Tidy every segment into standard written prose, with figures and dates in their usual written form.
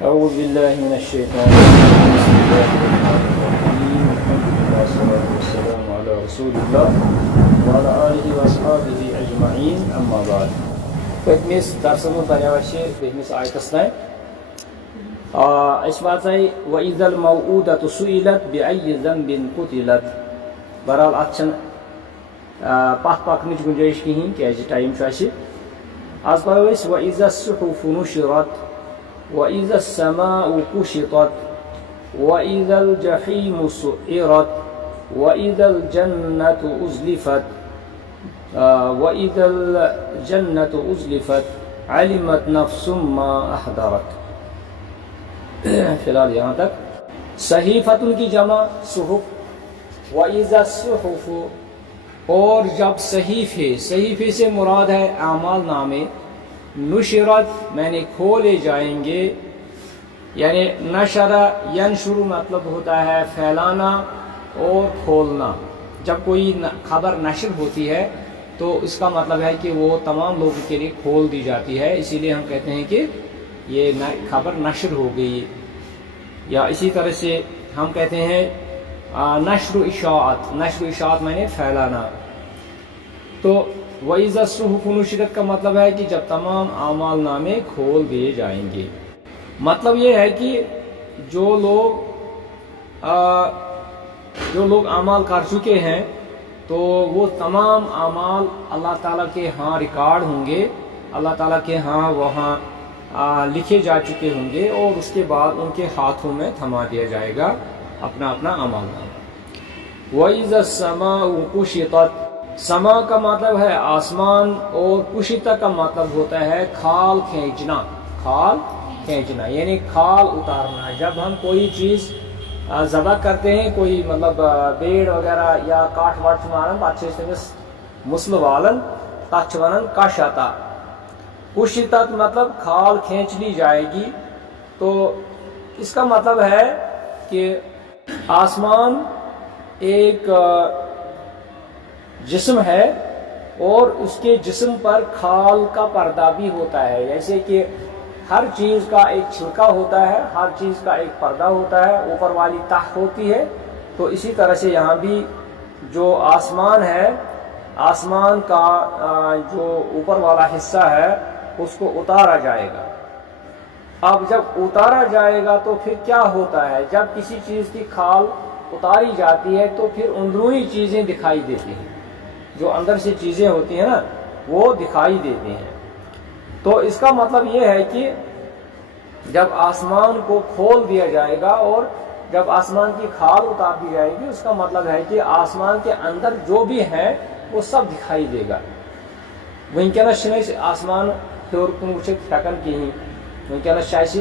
أعوذ بالله من الشيطان الرجيم بسم الله الرحمن الرحيم الحمد لله والصلاة والسلام على رسول الله وعلى آله وأصحابه أجمعين أما بعد. Pekimiz dersimiz dayanışı pekimiz ayetesine. İsbatay ve izal mev'udatu su'ilat bi ayyi zenbin qutilat. Baral açın pakmış günceyiş kihin ki acı time şaşı. Az bayis ve izas suhufu nushirat وَإِذَا السَّمَاءُ كُشِطَتْ وَإِذَا الْجَحِيمُ سُعِّرَتْ وَإِذَا الْجَنَّةُ أُزْلِفَتْ وَإِذَا الْجَنَّةُ أُزْلِفَتْ عَلِمَتْ نَفْسٌ مَا أَحْضَرَتْ. فی الحال یہاں تک. صحیفتن کی جمع صحف. وَإِذَا الصُّحُفُ اور جب صحیفے سے مراد ہے اعمال نامے. نشرت میں نے کھولے جائیں گے، یعنی نشر ینشر مطلب ہوتا ہے پھیلانا اور کھولنا. جب کوئی خبر نشر ہوتی ہے تو اس کا مطلب ہے کہ وہ تمام لوگوں کے لیے کھول دی جاتی ہے، اسی لیے ہم کہتے ہیں کہ یہ خبر نشر ہو گئی. یا اسی طرح سے ہم کہتے ہیں نشر و اشاعت. نشر و اشاعت میں نے پھیلانا. تو وَإِذَا الصُّحُفُ نُشِرَتْ کا مطلب ہے کہ جب تمام اعمال نامے کھول دیے جائیں گے. مطلب یہ ہے کہ جو لوگ اعمال کر چکے ہیں تو وہ تمام اعمال اللہ تعالیٰ کے ہاں ریکارڈ ہوں گے، اللہ تعالیٰ کے ہاں وہاں لکھے جا چکے ہوں گے، اور اس کے بعد ان کے ہاتھوں میں تھما دیا جائے گا اپنا اعمال نامہ. وَإِذَا السَّمَاءُ كُشِطَتْ. سما کا مطلب ہے آسمان، اور کشیتا کا مطلب ہوتا ہے کھال کھینچنا یعنی کھال اتارنا. جب ہم کوئی چیز ذبح کرتے ہیں، کوئی مطلب بیڑ وغیرہ یا کاٹ واٹ مارن اچھے سے مسل والن تچ ونن کشتا. کشیتا مطلب کھال کھینچ لی جائے گی. تو اس کا مطلب ہے کہ آسمان ایک جسم ہے اور اس کے جسم پر کھال کا پردہ بھی ہوتا ہے. جیسے کہ ہر چیز کا ایک چھلکا ہوتا ہے، ہر چیز کا ایک پردہ ہوتا ہے، اوپر والی تہ ہوتی ہے. تو اسی طرح سے یہاں بھی جو آسمان ہے، آسمان کا جو اوپر والا حصہ ہے اس کو اتارا جائے گا. اب جب اتارا جائے گا تو پھر کیا ہوتا ہے؟ جب کسی چیز کی کھال اتاری جاتی ہے تو پھر اندرونی چیزیں دکھائی دیتی ہیں، جو اندر سے چیزیں ہوتی ہیں نا وہ دکھائی دیتی ہیں. تو اس کا مطلب یہ ہے کہ جب آسمان کو کھول دیا جائے گا اور جب آسمان کی کھال اتار دی جائے گی، اس کا مطلب ہے کہ آسمان کے اندر جو بھی ہے وہ سب دکھائی دے گا. ونکینس آسمان ہیور کن وچھت ہیکن کہین. ونکینس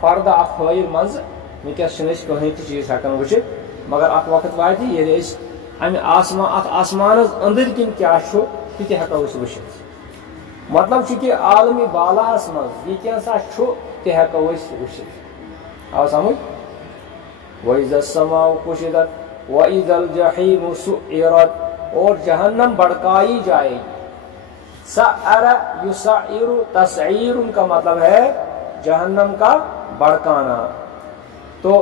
پردہ اخ ہائر مز ونکس کہیں تہ چیز ہیکن وچھت، مگر اخ وقت واتہ ییٚلہِ أسۍ امہ آسمان اندر کن کیا چھو تہ ہیکو أسۍ وچھت. مطلب چھ کہ عالمی بالاس مز یہ کیسا چھو تہ ہیکو أسۍ وچھت. آو سمجھ؟ وَإِذَا السَّمَاءُ كُشِطَتْ وَإِذَا الْجَحِيمُ سُعِّرَتْ اور جہنم بڑکائی جائے گی. سَعَرَ يُسَعِّرُ تسعیر کا مطلب ہے جہنم کا بڑکانا. تو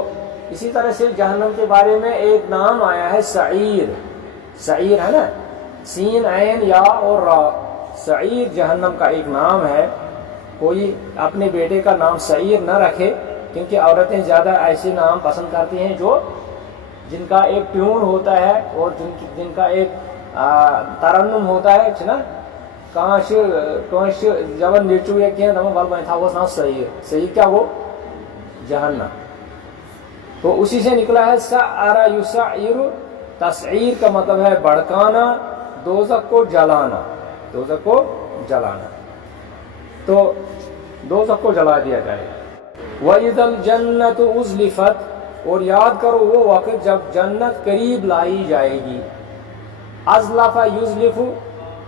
اسی طرح سے جہنم کے بارے میں ایک نام آیا ہے سعیر. سعیر ہے نا، سین عین یا اور را. سعیر جہنم کا ایک نام ہے. کوئی اپنے بیٹے کا نام سعیر نہ رکھے، کیونکہ عورتیں زیادہ ایسے نام پسند کرتی ہیں جن کا ایک ٹیون ہوتا ہے اور جن کا ایک ترنم ہوتا ہے نا. جب نیچو یا کیا بل بن تھا وہ نام سعیر. سعیر کیا وہ جہنم. تو اسی سے نکلا ہے سعر یسعر. تسعیر کا مطلب ہے بڑکانا، دوزخ کو جلانا. دوزخ کو جلانا. تو دوزخ کو جلا دیا جائے. وَإِذَا الْجَنَّةُ أُزْلِفَتْ اور یاد کرو وہ وقت جب جنت قریب لائی جائے گی. ازلف یزلف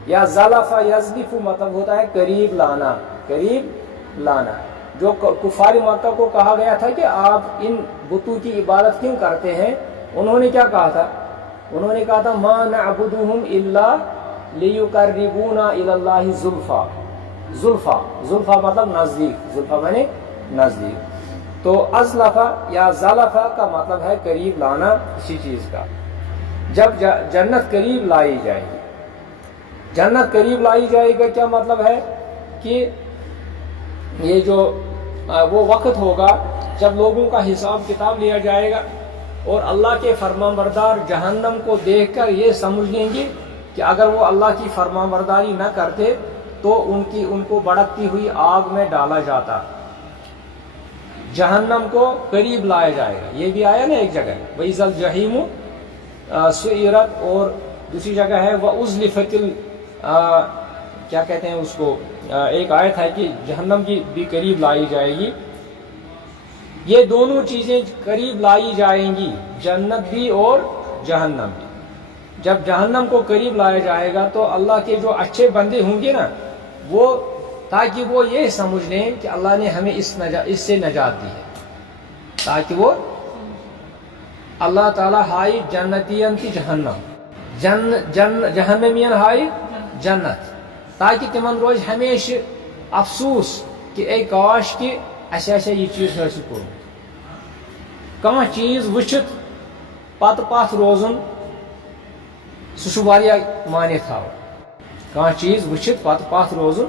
یا زلف یزلف مطلب ہوتا ہے قریب لانا. قریب لانا. جو کفار مکہ کو کہا گیا تھا کہ آپ ان بتوں کی عبادت کیوں کرتے ہیں، انہوں نے کیا کہا تھا؟ انہوں نے کہا تھا ما نعبدهم الا لیقربونا الی اللہ زلفا. زلفا مطلب نزدیک. زلفا میں نے نزدیک۔ تو ازلفا یا زلفا کا مطلب ہے قریب لانا کسی چیز کا۔ جب جنت قریب لائی جائے گی، جنت قریب لائی جائے گا کیا مطلب ہے کہ یہ جو وہ وقت ہوگا جب لوگوں کا حساب کتاب لیا جائے گا اور اللہ کے فرمانبردار جہنم کو دیکھ کر یہ سمجھ لیں گے کہ اگر وہ اللہ کی فرمانبرداری نہ کرتے تو ان کو بھڑکتی ہوئی آگ میں ڈالا جاتا۔ جہنم کو قریب لایا جائے گا، یہ بھی آیا نا ایک جگہ وَإِذَا الْجَحِيمُ سُعِّرَتْ، اور دوسری جگہ ہے وَأُزْلِفَتِ کیا کہتے ہیں اس کو، ایک آیت ہے کہ جہنم کی بھی قریب لائی جائے گی۔ یہ دونوں چیزیں قریب لائی جائیں گی، جنت بھی اور جہنم بھی۔ جب جہنم کو قریب لایا جائے گا تو اللہ کے جو اچھے بندے ہوں گے نا، وہ تاکہ وہ یہ سمجھ لیں کہ اللہ نے ہمیں اس سے نجات دی ہے، تاکہ وہ اللہ تعالیٰ ہائی جنتین تی جہنم جہنمین ہائی جنت، تاکہ تمن روز ہمیشہ افسوس کہ اے کاش کہ اسے یہ چیز حاصل کورمت۔ کانٛہہ چیز وچھت پتہ پتھ روزن سہ چھُ واریاہ معنی تھاوان۔ کانٛہہ چیز وچھت پتہ پتھ روزن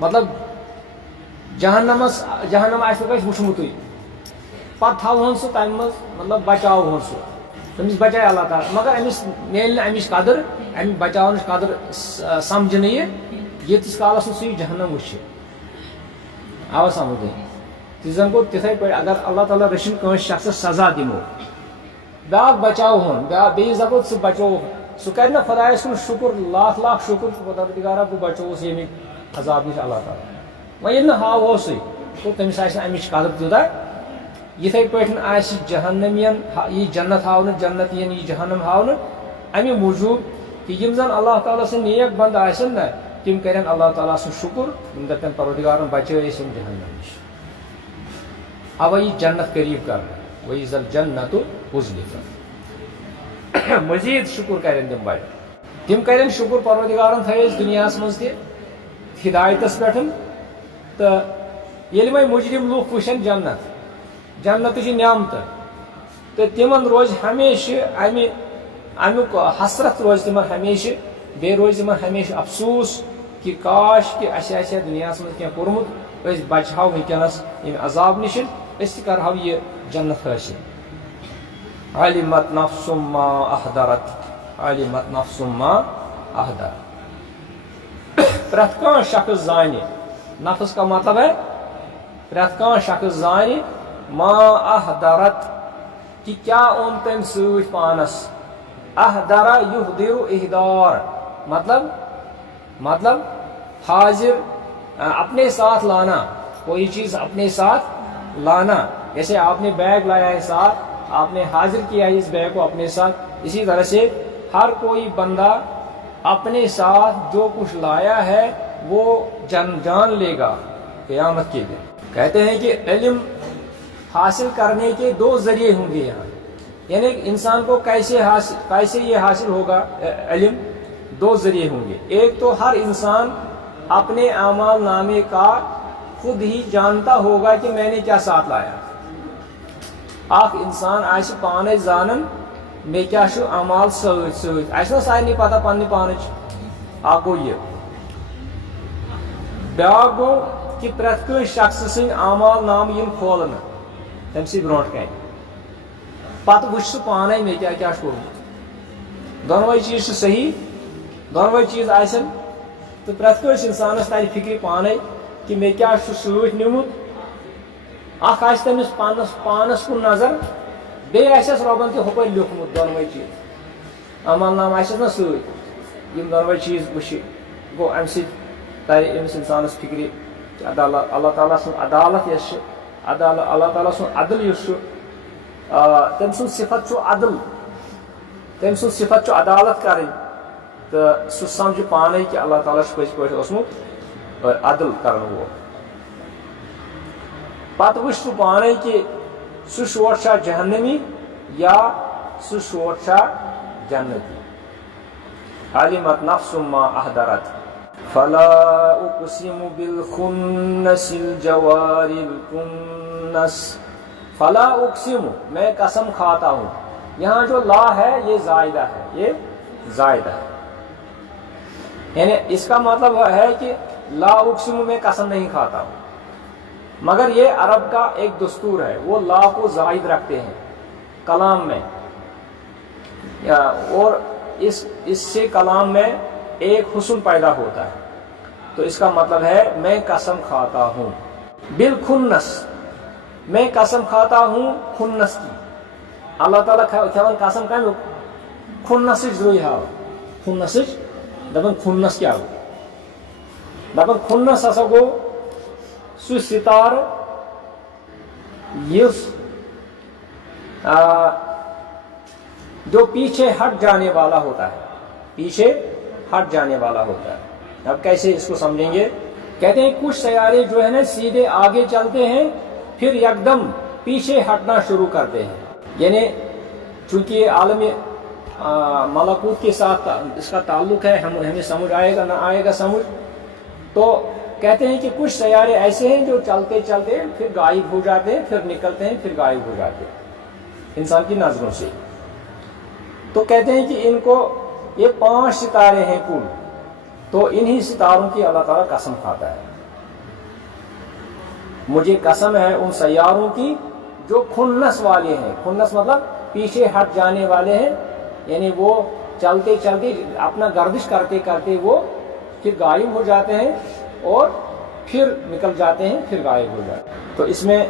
مطلب جہنم آسہِ نہٕ کٲنٛسہِ وٕچھمُتٕے، پتہٕ تھاوہون سُہ تمہِ منٛز مطلب بچاوہون سُہ، تٔمِس بچایہِ اللہ تعالیٰ، مگر أمِس میلہِ نہٕ اَمِچ قدر، اَمہِ بچاونٕچ قدر سمجھِ نہٕ یہِ ییٖتِس کالس نہٕ سُہ یہِ جہنم وٕچھِ۔ آوا سمجھ؟ تہِ زن گوٚو تِتھے پٲٹھۍ اگر اللہ تعالیٰ رٔچھِنۍ کٲنٛسہِ شخصس سزا دِمو، بیٛاکھ بچاوہون، بیٚیِس دپو ژٕ بچووُکھ، سُہ کرِ نا خۄدایس کُن شُکر، لاکھ لاکھ شُکر پروردگارا بہٕ بچووُس ییٚمِکۍ عذاب نِش اللہ تعالیٰ۔ وۄنۍ ییٚلہِ نہٕ ہاوہوسٕے گوٚو تٔمِس آسہِ نہٕ اَمِچ قدر تیوٗتاہ۔ یِتھے پٲٹھۍ آسہِ جہنمین یی جنت ہاونہٕ، جنتین یی جہنم ہاونہٕ امہِ موٗجوٗب کہ یِم زن اللہ تعالیٰ سٕنٛدۍ نیک بنٛد آسن نا تِم کرن اللہ تعالیٰ سُنٛد شُکر، تِم دپن پروردگارن بچٲے أسۍ یِم جہنم نِش۔ اَوَے یی جنت قریب کرنہٕ وَإِذَا الْجَنَّةُ أُزْلِفَتْ۔ مزید شکر کرن تم بڑ، تم کرن شکر پروردگارن تھیس دنیاس مز تہ ہدایتس پہ، تو یل وی مجرم لوگ وچن جنت نعمت تو تمن روز ہمیشہ امیک حسرت روز تمن ہمیشہ، بے روز تمن ہمیشہ افسوس کہ کاش کہ اسہ دنیاس مز کینٛہہ کورمت، أسۍ بچہو ونکس یم عذاب نش، أسۍ تہِ کرہو یہ جنت حٲصِل۔ علمت نفس ما احضرت، علمت نفس ما احضرت۔ پرٛٮ۪تھ کانٛہہ شخص زانہِ، نفس کا مطلب ہے پرٛٮ۪تھ کانٛہہ شخص زانہِ ما احضرت کہ کیا اوٚن تٔمۍ سۭتۍ پانس۔ احضر یحضر احضار مطلب حاضر، اپنے ساتھ لانا، کوئی چیز اپنے ساتھ لانا، جیسے آپ نے بیگ لایا ہے ساتھ، آپ نے حاضر کیا ہے اس بیگ کو اپنے ساتھ، اسی طرح سے ہر کوئی بندہ اپنے ساتھ جو کچھ لایا ہے وہ جان لے گا قیامت کے دن۔ کہتے ہیں کہ علم حاصل کرنے کے دو ذریعے ہوں گے یہاں، یعنی انسان کو کیسے یہ حاصل ہوگا علم، دو ذریعے ہوں گے۔ ایک تو ہر انسان اپنے اعمال نامے کا خود ہی جانتا ہوگا کہ میں نے کیا ساتھ لایا۔ اخ انسان آسہِ پانے زانن مے کیا چھُ اعمال سۭتۍ آسہِ نا سارنٕے پتہ پننہِ پانٕچ۔ اکھ گوٚو یہِ، بیٛاکھ گوٚو کہ پرٛٮ۪تھ کٲنٛسہِ شخصہٕ سٕنٛدۍ اعمال نامہٕ یِن کھولنہٕ تٔمۍ سٕے برونٛٹھ کنہِ، پتہٕ وٕچھِ سُہ پانے مے کیٛاہ چھُ کوٚرمُت۔ دۄنوَے چیٖز چھِ صحیح، دۄنوَے چیٖز آسن تہٕ پرٛٮ۪تھ کٲنٛسہِ اِنسانس ترِ فِکرِ پانے کہ مے کیٛاہ چھُ سۭتۍ نیوٗمُت۔ اکھ آسہِ تٔمِس پانس کُن نظر، بیٚیہِ آسٮ۪س رۄبن تہِ ہُپٲرۍ لیوٗکھمُت دۄنوَے چیٖز، عمل نامہٕ آسٮ۪س نا سۭتۍ، یِم دۄنوَے چیٖز وٕچھِ گوٚو امہِ سۭتۍ ترِ أمِس اِنسانس فِکرِ کہ اللہ تعالیٰ سُنٛد عدالت یۄس چھِ، اللہ تعالیٰ سُنٛد عدل یُس چھُ، تٔمۍ سُنٛد صفت چھُ عدل، تٔمۍ سُنٛد صفت چھُ عدالت کرٕنۍ، تہٕ سُہ سمجھِ پانے کہ اللہ تعالیٰ چھُ پٔزۍ پٲٹھۍ اوسمُت عدل کرن وول۔ پتہٕ وٕچھ سُہ پانے کہ سُہ شور چھا جہنمی یا سُہ شور چھا جنتی۔ علمت نفس ما احضرت فلا اقسم بالخنس الجوار الکنس. فلا اقسم میں قسم کھاتا ہوں. یہاں جو لا ہے یہ زائدہ ہے، یہ زائدہ ہے، یعنی اس کا مطلب ہے کہ لا اقسم میں قسم نہیں کھاتا ہوں. مگر یہ عرب کا ایک دستور ہے، وہ لا کو زائد رکھتے ہیں کلام میں، اور اس سے کلام میں ایک حسن پیدا ہوتا ہے. تو اس کا مطلب ہے میں قسم کھاتا ہوں. بالخنس میں قسم کھاتا ہوں خنس کی. اللہ تعالیٰ کھیوان قسم کمیک خنس روی ہاو. خنس دپان خنس کیا گو؟ دپان خنس ہسا گو سہ ستار یس جو پیچھے ہٹ جانے والا ہوتا ہے، پیچھے ہٹ جانے والا ہوتا ہے. اب کیسے اس کو سمجھیں گے؟ کہتے ہیں کچھ سیارے جو ہے نا سیدھے آگے چلتے ہیں پھر یکدم پیچھے ہٹنا شروع کرتے ہیں. یعنی چونکہ عالم ملکوت کے ساتھ اس کا تعلق ہے، ہمیں سمجھ آئے گا نہ آئے گا سمجھ. تو کہتے ہیں کہ کچھ سیارے ایسے ہیں جو چلتے چلتے پھر غائب ہو جاتے ہیں، پھر نکلتے ہیں، پھر غائب ہو جاتے ہیں انسان کی نظروں سے. تو کہتے ہیں کہ ان کو یہ 5 ستارے ہیں کل، تو انہی ستاروں کی اللہ تعالیٰ قسم کھاتا ہے. مجھے قسم ہے ان سیاروں کی جو خنس والے ہیں. خنس مطلب پیچھے ہٹ جانے والے ہیں، یعنی وہ چلتے چلتے اپنا گردش کرتے کرتے وہ پھر غائب ہو جاتے ہیں اور پھر نکل جاتے ہیں، پھر غائب ہو جاتے ہیں. تو اس میں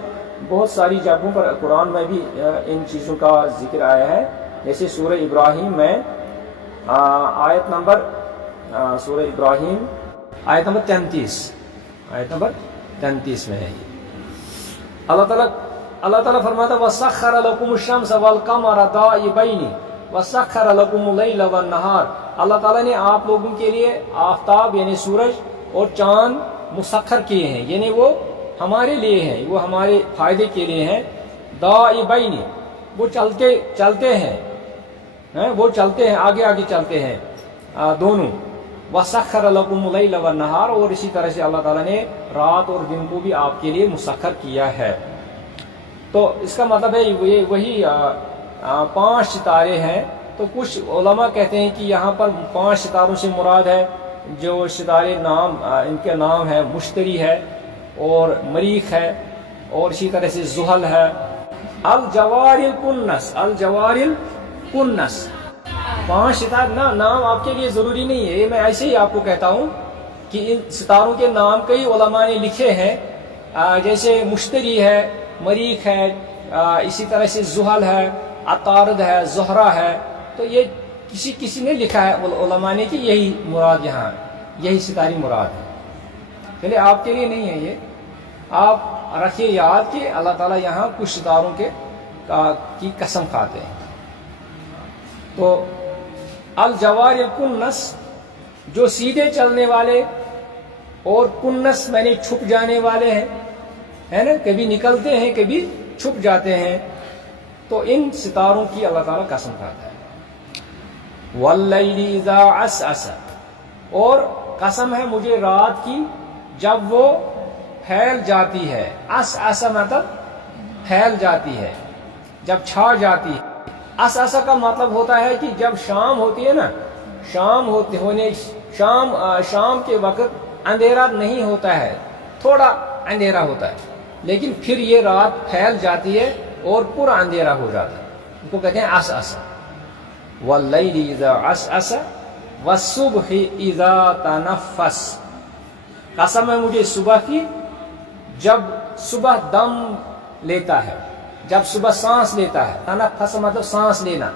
بہت ساری جگہوں پر قرآن میں بھی ان چیزوں کا ذکر آیا ہے. جیسے سورہ ابراہیم میں آیت نمبر سورہ ابراہیم آیت نمبر 33 میں ہے. اللہ تعالیٰ فرماتا وَسَخَّرَ لَكُمُ الشَّمْسَ وَالْقَمَرَ دَائِبَيْنِ وَسَخَّرَ لَكُمُ اللَّيْلَ وَالنَّهَارَ. اللہ تعالیٰ نے آپ لوگوں کے لیے آفتاب یعنی سورج اور چاند مسخر کیے ہیں، یعنی وہ ہمارے لیے ہیں، وہ ہمارے فائدے کے لیے ہیں. دَائِبَيْنِ وہ چلتے ہیں، وہ چلتے ہیں، آگے آگے چلتے ہیں دونوں. وَسَخَّرَ لَكُمُ اللَّيْلَ وَالنَّهَارَ اور اسی طرح سے اللہ تعالیٰ نے رات اور دن کو بھی آپ کے لیے مسخر کیا ہے. تو اس کا مطلب ہے وہی 5 ستارے ہیں. تو کچھ علماء کہتے ہیں کہ یہاں پر 5 ستاروں سے مراد ہے جو ستارے نام ان کے نام ہے مشتری ہے اور مریخ ہے اور اسی طرح سے زحل ہے. الجوار الکنس، الجوار الکنس 5 ستارے نام آپ کے لیے ضروری نہیں ہے، یہ میں ایسے ہی آپ کو کہتا ہوں کہ ان ستاروں کے نام کئی علماء نے لکھے ہیں. جیسے مشتری ہے، مریخ ہے، اسی طرح سے زحل ہے، عطارد ہے، زہرہ ہے. تو یہ کسی نے لکھا ہے علماء نے کہ یہی مراد، یہاں یہی ستارے مراد ہے. چلے آپ کے لیے نہیں ہے یہ، آپ رکھیے یاد کہ اللہ تعالیٰ یہاں کچھ ستاروں کی قسم کھاتے ہیں. تو الجوار الکنس جو سیدھے چلنے والے، اور کنس میں نے چھپ جانے والے ہیں، ہے نا، کبھی نکلتے ہیں کبھی چھپ جاتے ہیں. تو ان ستاروں کی اللہ تعالیٰ قسم کھاتا ہے. واللیل اذا عسعس اور قسم ہے مجھے رات کی جب وہ پھیل جاتی ہے. عسعس مطلب پھیل جاتی ہے، جب چھا جاتی ہے. عسعس کا مطلب ہوتا ہے کہ جب شام ہوتی ہے نا، شام کے وقت اندھیرا نہیں ہوتا ہے، تھوڑا اندھیرا ہوتا ہے، لیکن پھر یہ رات پھیل جاتی ہے اور پورا اندھیرا ہو جاتا ہے. ان کو کہتے ہیں عسعس. واللیل اذا عسعس والصبح اذا تنفس. قسم ہے مجھے صبح کی جب صبح دم لیتا ہے، جب صبح سانس لیتا ہے. تنفس مطلب سانس لینا.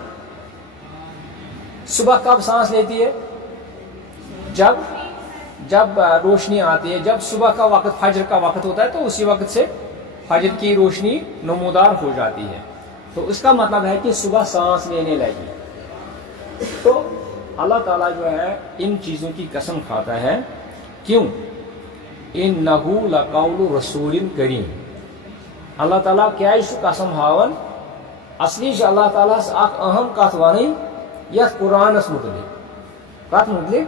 صبح کب سانس لیتی ہے؟ جب روشنی آتی ہے، جب صبح کا وقت فجر کا وقت ہوتا ہے تو اسی وقت سے فجر کی روشنی نمودار ہو جاتی ہے. تو اس کا مطلب ہے کہ صبح سانس لینے لگی. تو اللہ تعالیٰ جو ہے ان چیزوں کی قسم کھاتا ہے. کیوں؟ اِنَّهُ لَقَوْلُ رَسُولٍ كَرِيمٍ. اللہ تعالیٰ کیا اس قسم ہاون اصلی سے اللہ تعالیٰ اخ اہم کت ون یت قرآنس متعلق. کت متعلق؟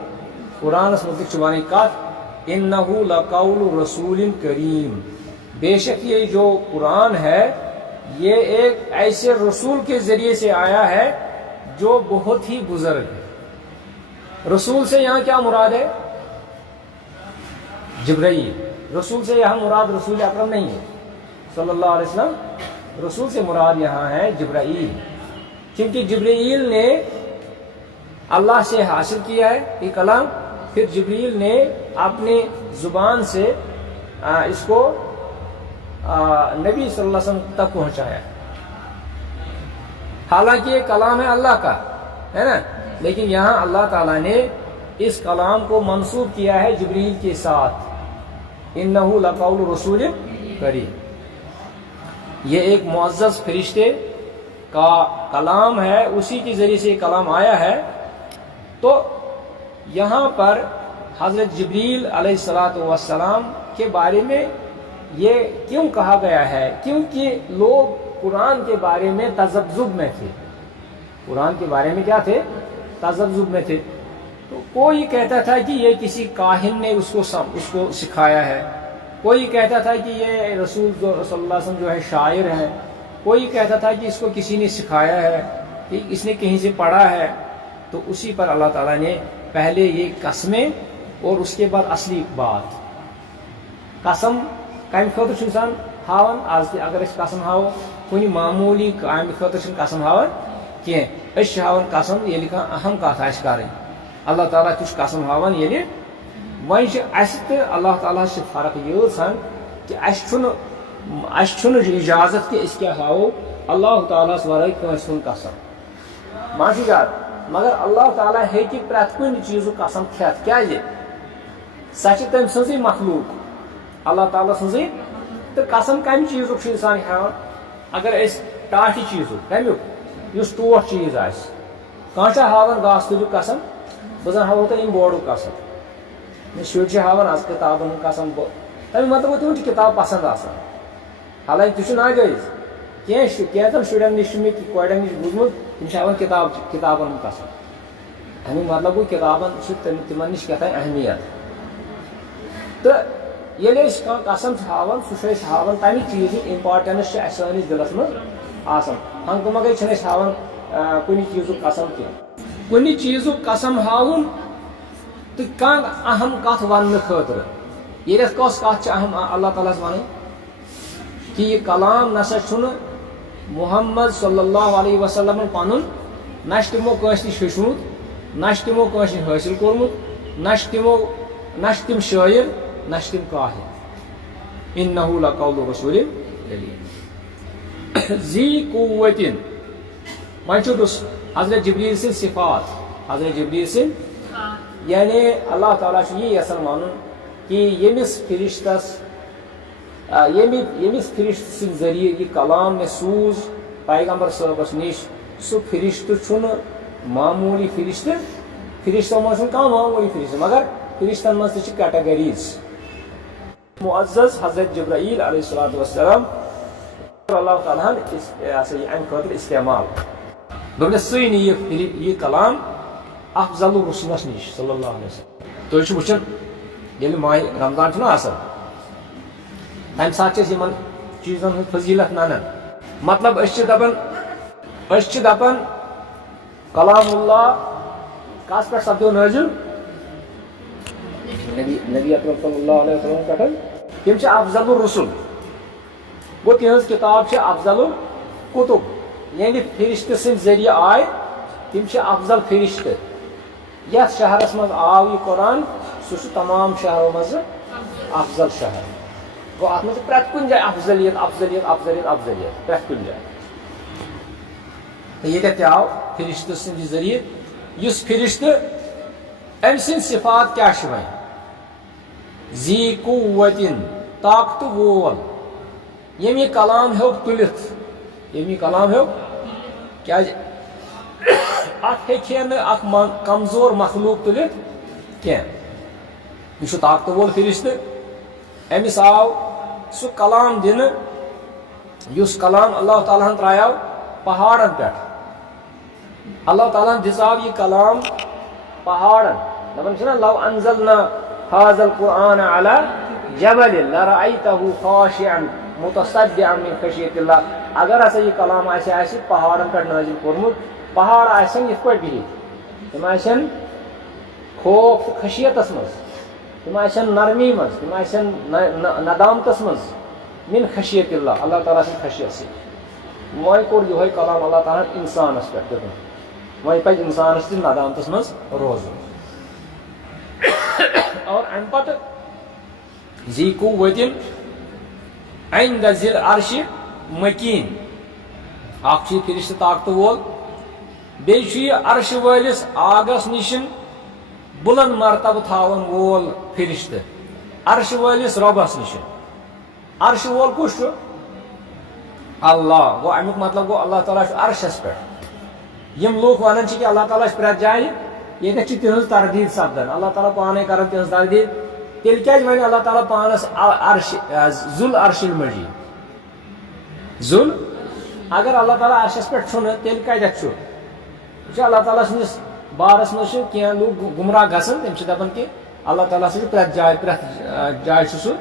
قرآن متعلق ون کت انہ لقول رسول کریم، بے شک یہ جو قرآن ہے یہ ایک ایسے رسول کے ذریعے سے آیا ہے جو بہت ہی بزرگ ہے۔ رسول سے یہاں کیا مراد ہے؟ جبرائیل۔ رسول سے یہاں مراد رسول اکرم نہیں ہے صلی اللہ علیہ وسلم، رسول سے مراد یہاں ہے جبرائیل، کیونکہ جبرائیل نے اللہ سے حاصل کیا ہے یہ کلام، پھر جبرائیل نے اپنی زبان سے اس کو نبی صلی اللہ علیہ وسلم تک پہنچایا۔ حالانکہ یہ کلام ہے اللہ کا، ہے نا، لیکن یہاں اللہ تعالیٰ نے اس کلام کو منسوب کیا ہے جبرائیل کے ساتھ، انہ لقول رسول کریم۔ یہ ایک معزز فرشتے کا کلام ہے، اسی کے ذریعے سے یہ کلام آیا ہے۔ تو یہاں پر حضرت جبریل علیہ السلام کے بارے میں یہ کیوں کہا گیا ہے؟ کیونکہ لوگ قرآن کے بارے میں تذبذب میں تھے، قرآن کے بارے میں کیا تھے؟ تذبذب میں تھے۔ تو کوئی کہتا تھا کہ یہ کسی کاہن نے اس کو سکھایا ہے، کوئی کہتا تھا کہ یہ رسول صلی اللہ علیہ وسلم جو ہے شاعر ہیں، کوئی کہتا تھا کہ اس کو کسی نے سکھایا ہے، کہ اس نے کہیں سے پڑھا ہے۔ تو اسی پر اللہ تعالیٰ نے پہلے یہ قسمیں اور اس کے بعد اصلی بات، قسم کم خاطر انسان ہاون، آج تہ اگر اس قسم ہاو کن معمولی کامہ خاطر قسم ہاون کی، اس ہاون قسم ییٚلہِ کانٛہہ اہم کتھ آسہِ کرٕنۍ۔ اللہ تعالیٰ تہ چھُ قسم ہاون ییٚلہِ وۄنۍ چھِ اَسہِ تہٕ اللہ تعالیٰ سے فرق یۭژ ہن کہ اَسہِ چھُنہٕ اجازت کہ أسۍ کیٛاہ ہاوو اللہ تعالیٰ ہس ورٲے کٲنٛسہِ ہُنٛد قسم، مان چھُ یاد۔ مگر اللہ تعالیٰ ہیٚکہِ پرٛٮ۪تھ کُنہِ چیٖزُک قسم کھٮ۪تھ، کیٛازِ؟ سۄ چھِ تٔمۍ سٕنٛزٕے مخلوق، اللہ تعالیٰ سٕنٛزٕے۔ تہٕ قسم کمہِ چیٖزُک چھُ اِنسان ہٮ۪وان؟ اگر أسۍ ٹاٹھہِ چیٖزُک، کمیُک؟ یُس ٹوٹھ چیٖز آسہِ۔ کانٛہہ چھا ہاوان گاسہٕ تُلِیُک قسم؟ بہٕ زن ہاوو تۄہہِ اَمہِ بورڈُک قسم۔ شُرۍ چھِ ہاوان آز کِتابن ہُنٛد قسم، تمیُک مطلب گوٚو تِمن چھِ کِتاب پسنٛد آسان، حالانکہ تہِ چھُ ناجٲیز۔ کینٛژن شُرٮ۪ن نِش چھُ مےٚ کورٮ۪ن نِش بوٗزمُت تِم چھِ ہاوان کِتابن ہُنٛد قسم، امیُک مطلب گوٚو کِتابن چھُ تِمن نِش کیٛاہتام اہمیت۔ تہٕ ییٚلہِ أسۍ کانٛہہ قسم چھِ ہاوان سُہ چھُ أسۍ ہاوان تمہِ چیٖزٕچ اِمپاٹنس چھِ اَسہِ سٲنِس دِلس منٛز آسان۔ ہنگتہٕ منگے چھِنہٕ أسۍ ہاوان کُنہِ چیٖزُک قسم کینٛہہ۔ کُنہِ چیٖزُک قسم ہاوُن تہٕ کانٛہہ اہم کتھ وننہٕ خٲطرٕ، ییٚلہِ اَتھ کۄس کتھ چھِ اہم اللہ تعالیٰ ہس ونٕنۍ کہ یہ کلام نسا چھُنہٕ محمد صلی اللہ علیہ وسلم پنُن، نہ چھُ تِمو کٲنٛسہِ نِش ہیوٚچھمُت، نہ چھُ تِمو کٲنٛسہِ نِش حٲصِل کوٚرمُت، نہ چھِ تِم شٲعر، نہ چھِ تِم کاہن۔ انہ لقول رسول کریم ذی قوۃ۔ وۄنۍ چھُ حضرت جبریل سٕنٛدۍ صفات، حضرت جبریل سٕنٛدۍ، یعنی اللہ تعالیٰ چھُ یہِ یژھان ونُن کہ ییٚمِس فرشتس سٕنٛدۍ ذٔریعہٕ یہِ کلام مےٚ سوٗز پیغمبر صٲبس نِش، سُہ فرشتہٕ چھُنہٕ معموٗلی فرشتہٕ، فرشتو منٛز چھُنہٕ کانٛہہ معموٗلی فرشتہٕ، مگر فرشتن منٛز تہِ چھِ کیٹگریٖز۔ معزز حضرت جبرائیل علیہ الصلوۃ والسلام اللہ تعالیٰ ہن یہ امہِ خٲطرٕ استعمال دوٚپنس ژٕے نہِ یہِ کلام افضل الرسولس نِش صلی اللہ علیہ وسلم۔ تُہۍ چھِو وٕچھان ییٚلہِ ماہِ رمضان چھُنہ آسان تمہِ ساتہٕ چھِ أسۍ یِمن چیٖزن ہٕنٛز فضیٖلت ننان، مطلب أسۍ چھِ دپان کلام اللہ کس پٮ۪ٹھ سپدیو نٲزِل؟ نبی اکرم صلی اللہ علیہ وسلم پٮ۪ٹھ۔ تِم چھِ افضل الرسل، گوٚو تِہنٛز کِتاب چھِ افضل الکتب، یعنی فرشتہٕ سٕنٛدۍ ذٔریعہٕ آے تِم چھِ افضل فرشتہٕ۔ یتھ شہرس منٛز آو یہِ قرآن سُہ چھُ تمام شہرو منٛزٕ افضل شہر، گوٚو اتھ منٛز چھِ پرٛٮ۪تھ کُنہِ جایہِ افضلیت افضلیت افضلیت افضلیت پرٛٮ۪تھ کُنہِ جایہِ۔ تہٕ ییٚتٮ۪تھ تہِ آو فرشتہٕ سٕنٛدِ ذٔریعہٕ، یُس فرشتہٕ أمۍ سٕنٛدۍ صفات کیٛاہ چھِ وۄنۍ؟ ذی قوۃ، طاقتہٕ وول، ییٚمۍ یہِ کلام ہیوٚک تُلِتھ، ییٚمۍ یہِ کلام ہیوٚک، کیٛازِ اتھ ہیٚکہِ ہے نہٕ اکھ کمزور مخلوق تُلِتھ کینٛہہ، یہِ چھُ طاقتہٕ وول فرشتہٕ۔ أمِس آو سُہ کلام دِنہٕ یُس کلام اللہ تعالیٰ ہن ترایاو پہاڑن پٮ۪ٹھ، اللہ تعالیٰ ہن دِژاو یہِ کلام پہاڑن، دپان چھنا لو انزلنا هذا القرآن على جبل لرأيته خاشعا متصدعا من خشية الله. اگر ہسا یہ کلام آسہ پہاڑن پہ نازل کورمت پہاڑ آسن یت پہ بہت تم آسن خوف خشیتس مز تم آسن نرمی مز تم آسن ندامتس مز من خشیت اللہ اللہ تعالیٰ سن خشیت سے. وی کور یہ کلام اللہ تعالیٰ انسانس پہ دن وی پہ انسانس تہ ندامتس مز روزن. اور ام پتہ ذی قوت عند ذی العرش مکین اخ فرشتہ طاقت وول بیٚیہِ عرش وٲلِس آگس نشن بلند مرتبہ تھاون وول فرشتہ عرش وٲلِس رۄبس نشن. عرش وول کس اللہ گو امیک مطلب گو اللہ تعالیٰ عرشس پہ. یم لوگ ونان کہ اللہ تعالیٰ پرٛٮ۪تھ جایہِ ییٚتٮ۪تھ تہذ تردید سپدان اللہ تعالیٰ پانے کران تہذ تردید تیل کیٛازِ ونہِ اللہ تعالیٰ پانس عرش ذُل عرش المجید ذُل اگر اللہ تعالیٰ عرشس پہ تیل کتٮ۪تھ چھُ یہ اللہ تعالیٰ سندس بارس مز کینٛہہ لوگ گمراہ گژھان تم دپان کہ اللہ تعالیٰ سۭتۍ پرٛٮ۪تھ جایہِ چھُ سُہ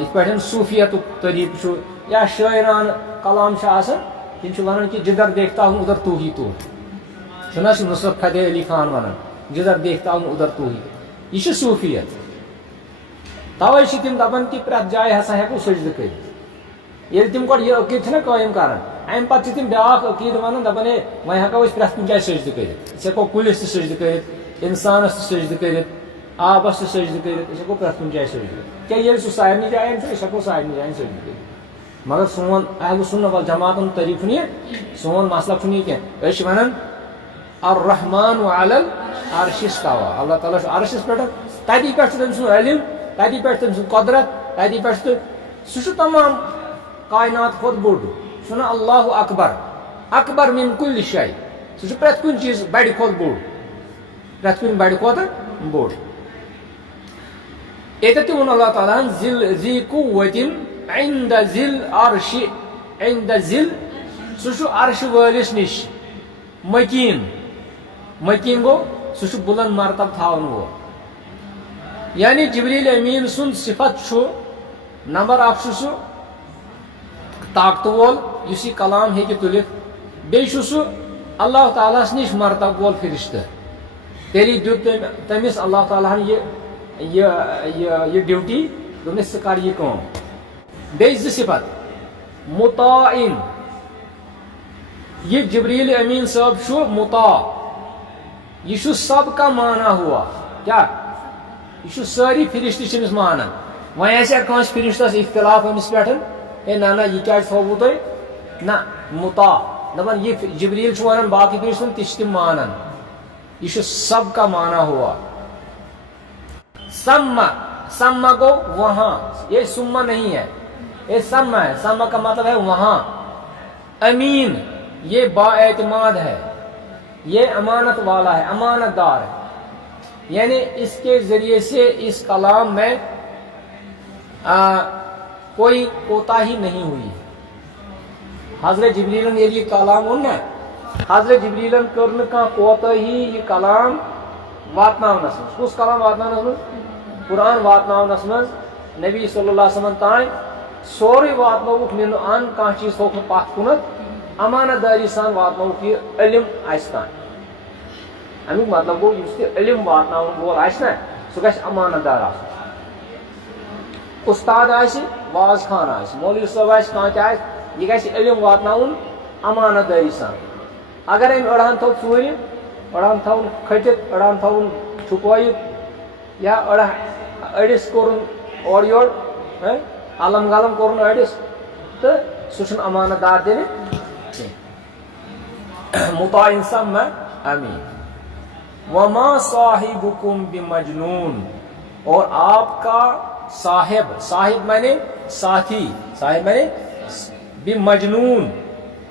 یِتھ پٲٹھۍ صوفیت طریقہ یا شاعران کلام تم ونان کہ جدھر دیکھتا ہوں ادھر تو ہی تو چھُنہ نصرت فتح علی خان ونان جدھر دیکھتا ہوں ادھر تو ہی یہ صوفیت. توے تم دپان کہ پرٛٮ۪تھ جایہِ ہسا ہیٚکو سجدٕ کٔرِتھ ییٚلہِ تم گۄڈٕ یہ عقیٖدٕ چھِنہ قٲیِم کران امہِ پتہٕ چھِ تم بیٛاکھ عقیٖدٕ ونان دپان ہے وۄنۍ ہیٚکو أسۍ پرٛٮ۪تھ کُنہِ جایہِ سجدٕ کٔرِتھ أسۍ ہیٚکو کُلِس تہِ سجدٕ کٔرِتھ انسانس تہِ سجدٕ کٔرِتھ آبس تہِ سجدٕ کٔرِتھ أسۍ ہیٚکو پرٛٮ۪تھ کُنہِ جایہِ سجدٕ کٔرِتھ کیٛاہ ییٚلہِ سُہ سارنٕے جاین چھُ أسۍ ہیٚکو سارنٕے جاین سجدٕ کٔرِتھ. مگر سون اہل سنت والجماعت طریقہ چھُنہٕ یہِ سون مسلک چھُنہٕ یہِ کینٛہہ أسۍ چھِ ونان الرحمن علی العرش استوى اللہ تعالیٰ چھُ عرشس پٮ۪ٹھ تتی پٮ۪ٹھ چھُ تٔمۍ سُنٛد علم تتی پٮ۪ٹھ تٔمۍ سُنٛد قدرت تتی پٮ۪ٹھ تہٕ سُہ چھُ تمام کائنات کھۄتہٕ بوٚڑ چھُنہ اللہ اکبر اکبر من کل شے سُہ چھُ پرٛٮ۪تھ کُنہِ چیٖز بڑِ کھۄتہٕ بوٚڑ پرٛٮ۪تھ کُنہِ بڑِ کھۄتہٕ بوٚڑ. ییٚتٮ۪تھ تہِ ووٚن اللہ تعالیٰ ہن ذی قوت عند ذی العرش عند ذی سُہ چھُ عرش وٲلِس نِش مکین مکین گوٚو سُہ چھُ بلند مرتبہ تھاون وول. یعنی جبریل امین سُنٛد صفت چھُ نمبر اکھ چھُ سُہ طاقت وول یُس یہِ کلام ہیٚکہِ تُلِتھ بیٚیہِ چھُ سُہ اللہ تعالیٰ ہس نِش مرتبہ وول فرشتہ تیٚلی دیُت تٔمِس اللہ تعالیٰ ہن یہ ڈیوٹی دوٚپنس ژٕ کر یہِ کٲم. بیٚیہِ زٕ صفت مطاعن یہ جبریل امین صٲب چھُ مطاع یہ چھُ سب کا مانا ہوا کیا یہ چھُ سٲری فرشتہٕ چھِ أمِس مانان. وۄنۍ آسہِ ہا کٲنٛسہِ فرشتس اختلاف أمِس پٮ۪ٹھ ہے نہ یہِ کیٛازِ تھووُ تۄہہِ نہ مطاع دپان یہ جبریل چھُ ونان باقٕے فرشتن تہِ چھِ تِم مانان یہ چھُ سب کا مانا ہوا. سما سما کو وہاں یہ سما نہیں ہے یہ سما ہے سما کا مطلب ہے وہاں. امین یہ با اعتماد ہے یہ امانت والا ہے امانت دار ہے یعنی اس کے ذریعے سے اس کلام میں کوئی کوتاہی نہیں ہوئی. حضرت جبریلن ییٚلہِ یہِ کلام اوٚن نا حضرت جبریلن کٔر نہٕ کانٛہہ کوتاہی یہِ کلام واتناونس منٛز. کُس کلام واتناونس منٛز قرآن واتناونس منٛز نبی صلی اللہ علیہ وسلم تانۍ سورُے واتنووُکھ نِنہٕ ان کانٛہہ چیٖز تھوٚوُکھ نہٕ پتھ کُنتھ امانت داری سان واتنووُکھ یہِ علم اسہِ تانۍ. امیُک مطلب گوٚو یُس تہِ علم واتناون وول آسہِ نا سُہ گژھِ امانت دار آسُن. استاد آسہِ واز خان آسہِ مولوی صٲب آسہِ کانٛہہ تہِ آسہِ یہِ گژھِ علم واتناوُن امانت داری سان. اگر أمۍ أڑہن تھوٚو ژوٗرِ أڑہن تھاوُن کھٔٹِتھ أڑہن تھاوُن چھُپٲیِتھ یا أڑِس کوٚرُن اورٕ یورٕ الم گلم کوٚرُن أڑِس تہٕ سُہ چھُنہٕ امانت دار تیٚلہِ کینٛہہ. مطاعن سما امین. وما صاحبکم بمجنون اور آپ کا صاحب صاحب مانے ساتھی صاحب مانے بمجنون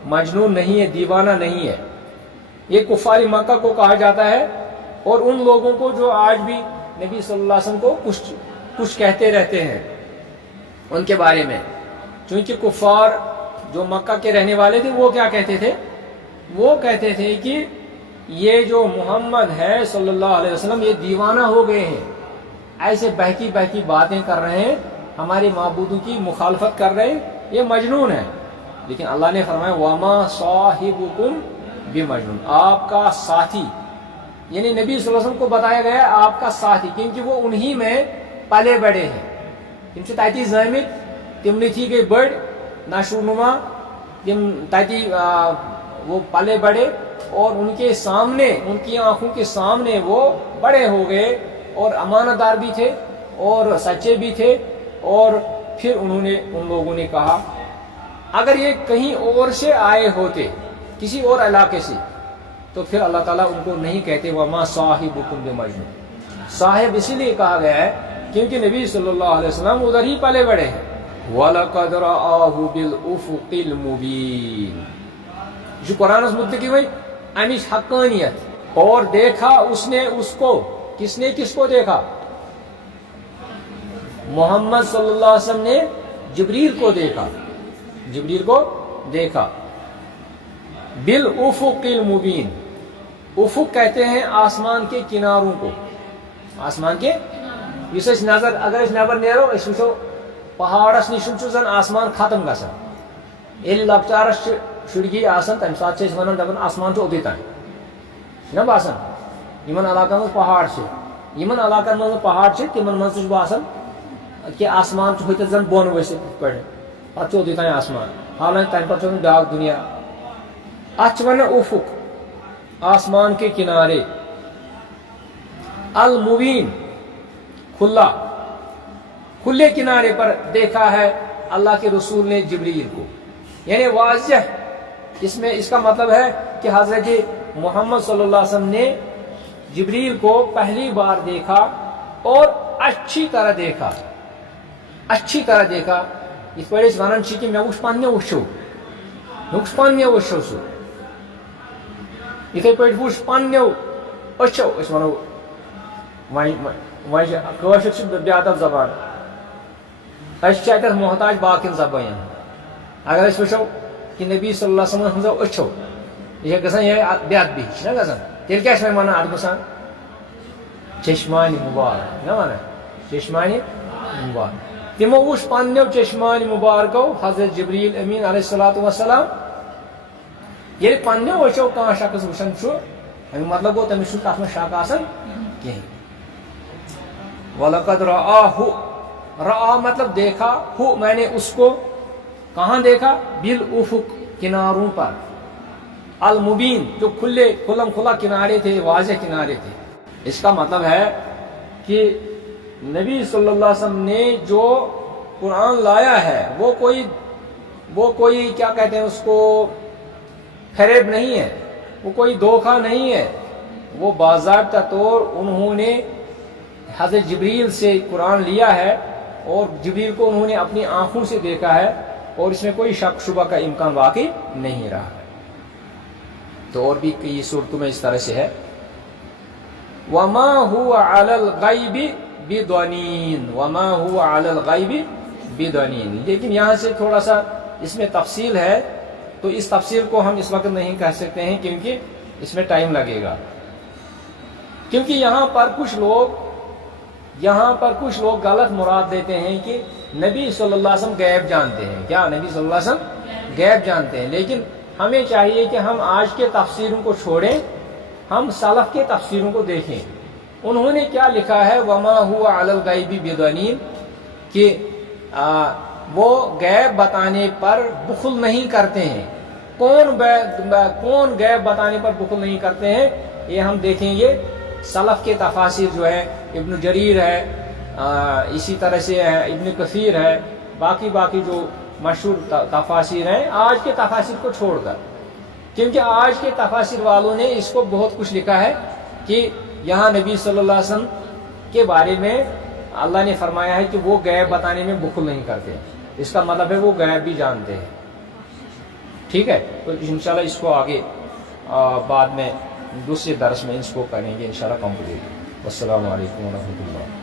مجنون نہیں ہے دیوانہ نہیں ہے. یہ کفار مکہ کو کہا جاتا ہے اور ان لوگوں کو جو آج بھی نبی صلی اللہ علیہ وسلم کو کچھ کہتے رہتے ہیں ان کے بارے میں. چونکہ کفار جو مکہ کے رہنے والے تھے وہ کیا کہتے تھے وہ کہتے تھے کہ یہ جو محمد ہے صلی اللہ علیہ وسلم یہ دیوانہ ہو گئے ہیں، ایسے بہکی بہکی باتیں کر رہے ہیں، ہمارے معبودوں کی مخالفت کر رہے ہیں، یہ مجنون ہے۔ لیکن اللہ نے فرمایا وما صاحبکم بمجنون، آپ کا ساتھی، یعنی نبی صلی اللہ علیہ وسلم کو بتایا گیا آپ کا ساتھی، کیونکہ وہ انہی میں پلے بڑے ہیں، تم سے تاتی زامت، تم تھی گئی بڑ نشو نما، تم تاتی وہ پلے بڑے، اور ان کے سامنے، ان کی آنکھوں کے سامنے وہ بڑے ہو گئے، اور امانت دار بھی تھے اور سچے بھی تھے۔ اور پھر انہوں نے، ان لوگوں نے کہا اگر یہ کہیں اور سے آئے ہوتے، کسی اور علاقے سے، تو پھر اللہ تعالیٰ ان کو نہیں کہتے وما صاحبکم بمجنون۔ صاحب اسی لیے کہا گیا ہے کیونکہ نبی صلی اللہ علیہ وسلم ادھر ہی پلے بڑے ہیں۔ وَلَقَدْ رَآهُ بِالْأُفُقِ الْمُبِينِ، جو قرآن متقی ہوئی امش حقانیت، اور دیکھا اس نے اس کو، کس نے کس کو دیکھا؟ محمد صلی اللہ علیہ وسلم نے جبریل کو دیکھا، جبریل کو دیکھا۔ بالافق المبین، افق کہتے ہیں آسمان کے کناروں کو، آسمان کے اس نظر، اگر اس نظر نیرو اس وچو پہاڑس نشن چھ زن آسمان ختم گژھان، ییٚلہِ لۄکچارس شُرگی آسان تمہِ ساتہٕ چھِ أسۍ ونان دپان آسمان چھُ اوٚتُے تانۍ، چھُنہ باسان یمن علاقن منٛز پہاڑ چھِ، یمن علاقن منٛز پہاڑ چھِ تمن منٛز تہِ چھُ باسان کہ آسمان چھُ ہوٚتٮ۪تھ زن بۄن ؤسِتھ یِتھ پٲٹھۍ، پتہٕ چھُ اوٚتُے تانۍ آسمان، حالانکہ تمہِ پتہٕ چھُ وۄنۍ بیٛاکھ دُنیا، اتھ چھِ ونان افق، آسمان کے کنارے، المبین، کھلا، کھلے کنارے پر دیکھا ہے اللہ کے رسول نے جبریل کو، یعنی واضح، اس میں اس کا مطلب ہے کہ حضرت محمد صلی اللہ علیہ وسلم نے جبریل کو پہلی بار دیکھا اور اچھی طرح دیکھا، اچھی طرح دیکھا، اس پہ ونان کہ مے وچھ پننیو وچھو، مے وچھ پننیو وچھو سو، اتھے پٲٹھۍ وچھ پننیو أچھو، أسۍ ونو وۄنۍ کٲشُر چھِ بیادب زبان، أسۍ چھِ اتٮ۪تھ محتاج باقین زبانن، اگر أسۍ وٕچھو کہ نبی صلی اللہ علیہ وسلم ہٕنٛزو أچھو، یہ چھِ گژھان یِہے بے ادبی چھِنہ گژھان، تیٚلہِ کیٛاہ چھِ وۄنۍ ونان ادبہٕ سان؟ چشمانہِ مُبارک، نہ ونان چشمانہِ مُبارک، تمو وٕچھ پننیو چشمانہِ مُبارکو حضرت جبریل امین علیہ الصلوۃ والسلام، ییٚلہِ پننیو أچھو کانٛہہ شخص وٕچھان چھُ امیُک مطلب گوٚو تٔمِس چھُنہٕ تتھ منٛز شک آسان کِہیٖنۍ۔ وَلَقَدْ رَآهُ، رَآ مطلب دیکھا، ہو میں نے اس کو، کہاں دیکھا؟ بالافق، کناروں پر، المبین، جو کھلے کھلم کھلا کنارے تھے، واضح کنارے تھے۔ اس کا مطلب ہے کہ نبی صلی اللہ علیہ وسلم نے جو قرآن لایا ہے وہ کوئی کیا کہتے ہیں اس کو، فریب نہیں ہے، وہ کوئی دھوکہ نہیں ہے، وہ باضابطہ طور انہوں نے حضرت جبریل سے قرآن لیا ہے، اور جبریل کو انہوں نے اپنی آنکھوں سے دیکھا ہے، اور اس میں کوئی شک شبہ کا امکان واقعی نہیں رہا۔ تو اور بھی کئی صورتوں میں اس طرح سے ہے، وما هو على الغیب بضنین، وما هو على الغیب بضنین، لیکن یہاں سے تھوڑا سا اس میں تفصیل ہے، تو اس تفصیل کو ہم اس وقت نہیں کہہ سکتے ہیں کیونکہ اس میں ٹائم لگے گا، کیونکہ یہاں پر کچھ لوگ غلط مراد دیتے ہیں کہ نبی صلی اللہ علیہ وسلم غیب جانتے ہیں، کیا نبی صلی اللہ علیہ وسلم غیب جانتے ہیں؟ لیکن ہمیں چاہیے کہ ہم آج کے تفسیروں کو چھوڑیں، ہم سلف کے تفسیروں کو دیکھیں، انہوں نے کیا لکھا ہے، وما هو علی الغیب بضنین، کہ وہ غیب بتانے پر بخل نہیں کرتے ہیں۔ کون غیب بتانے پر بخل نہیں کرتے ہیں، یہ ہم دیکھیں گے سلف کے تفاسیر جو ہے، ابن جریر ہے، اسی طرح سے ہے ابن کثیر ہے، باقی جو مشہور تفاسیر ہیں، آج کے تفاسیر کو چھوڑ کر، کیونکہ آج کے تفاسیر والوں نے اس کو بہت کچھ لکھا ہے کہ یہاں نبی صلی اللہ علیہ وسلم کے بارے میں اللہ نے فرمایا ہے کہ وہ غیب بتانے میں بخل نہیں کرتے، اس کا مطلب ہے وہ غیب بھی جانتے ہیں۔ ٹھیک ہے، تو انشاءاللہ اس کو آگے بعد میں دوسرے درس میں اس کو کریں گے انشاءاللہ کمپلیٹ۔ والسلام علیکم ورحمۃ اللہ۔